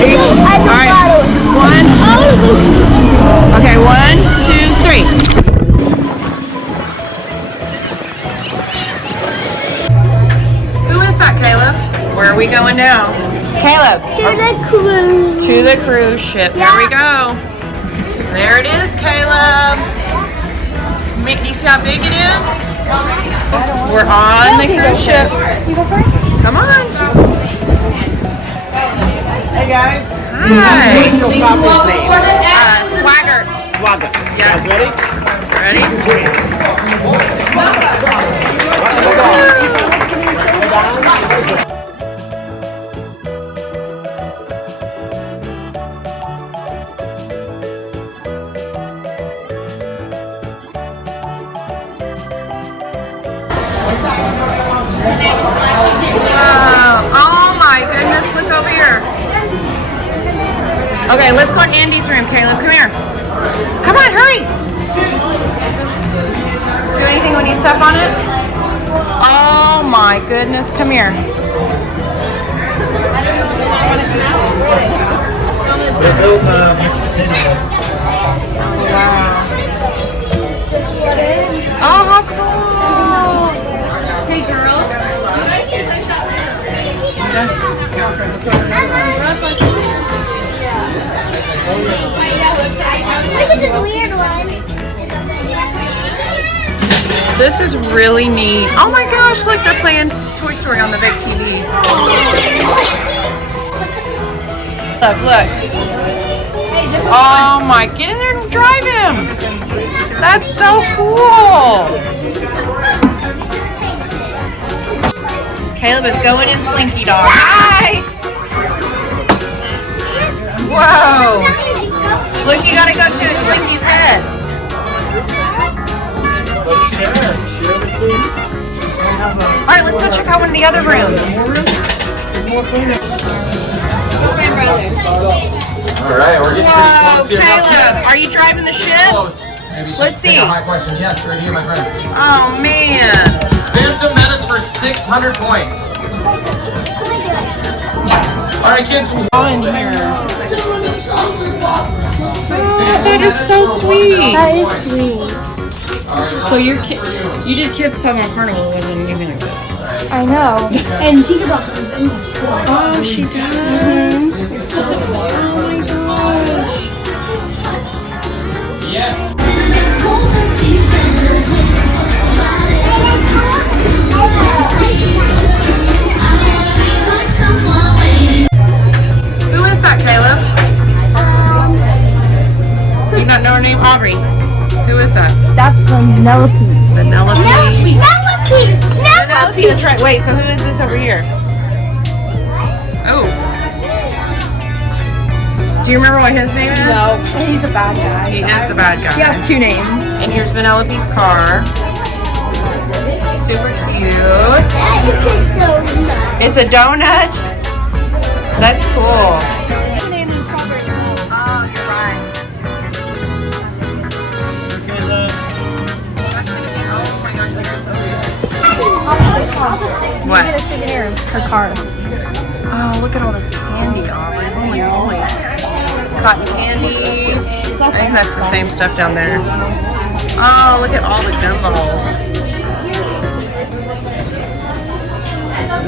Ready? All right. One. Okay, 1, 2, 3. Who is that, Caleb? Where are we going now? Caleb. To the cruise. To the cruise ship. Here we go. There it is, Caleb. Do you see how big it is? We're on the cruise ship. You go first? Come on. Hey guys. Hi. What's your family's name? Swagger. Swagger. Yes. You guys ready? Wow. Oh my goodness, look over here. Okay, let's go in Andy's room, Caleb. Come here. Come on, hurry. Is this do anything when you step on it? Oh my goodness, come here. Wow. Oh, how cool. Hey girls. That's Look at this weird one. This is really neat. Oh my gosh, look, they're playing Toy Story on the big TV. Look. Oh my, get in there and drive him. That's so cool. Caleb is going in Slinky Dog. Hi. Whoa. Look, you gotta go to Slinky's head. All right, let's go check out one of the other rooms. All right, we're getting pretty close here. Caleb, are you driving the ship? Close. Maybe Let's see. A high question. Yes, right here, my friend. Oh man. Phantom Menace for 600 points. All right, kids. All in here. Oh, that is so sweet. That is sweet. So you did Kids Club on Carnival, wasn't even like this. I know. And think about it. Oh, she does. Oh my gosh. Yes. Who is that, Caleb? Do you not know her name? Aubrey. Who is that? That's Penelope. Penelope. Penelope. Penelope, that's right. Wait, so who is this over here? Oh. Do you remember what his name is? No, he's a bad guy. He is the bad guy. He has 2 names. And here's Penelope's car. Super cute. It's a donut. That's cool. Oh, you're right. What? Get a souvenir. Her car. Oh, look at all this candy, Aubrey. Holy moly. Cotton candy. I think that's the same stuff down there. Oh, look at all the gumballs.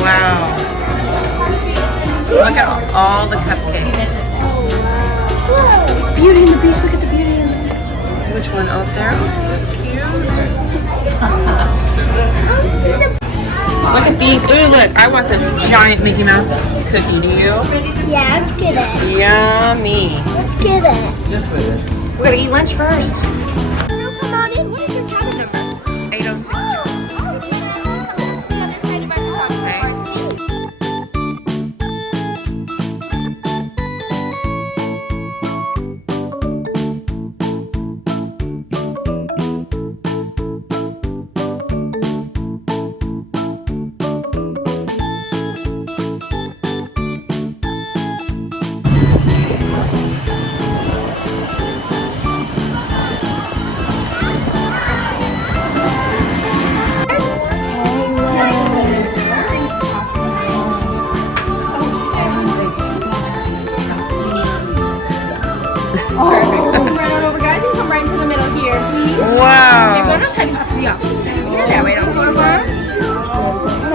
Wow. Look at all the cupcakes. Beauty and the Beast. Look at the Beauty and the Beast. Which one? Up there? Oh, that's cute. Look at these. Ooh, look. I want this giant Mickey Mouse cookie. Do you? Yeah, let's get it. Yummy. Let's get it. Just for this. We gotta eat lunch first. Come on in. What is your cabin number? 8062.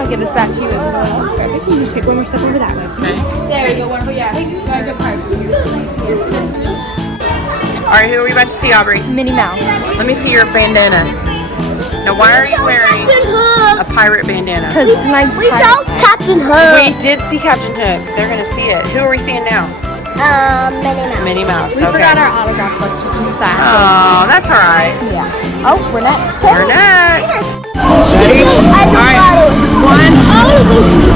I'll give this back to you as well. Perfect. You just take one more step over that way. Okay. There you go, wonderful. Yeah, thank you. Good part. All right, who are we about to see, Aubrey? Minnie Mouse. Let me see your bandana. Now, why are you wearing a pirate bandana? Because tonight's We saw Captain Hook. We did see Captain Hook. They're gonna see it. Who are we seeing now? Minnie Mouse. Minnie Mouse. We Okay. forgot our autograph books, which is sad. Oh, that's all right. Yeah. Oh, we're next. We're next. Ready? All right. 1.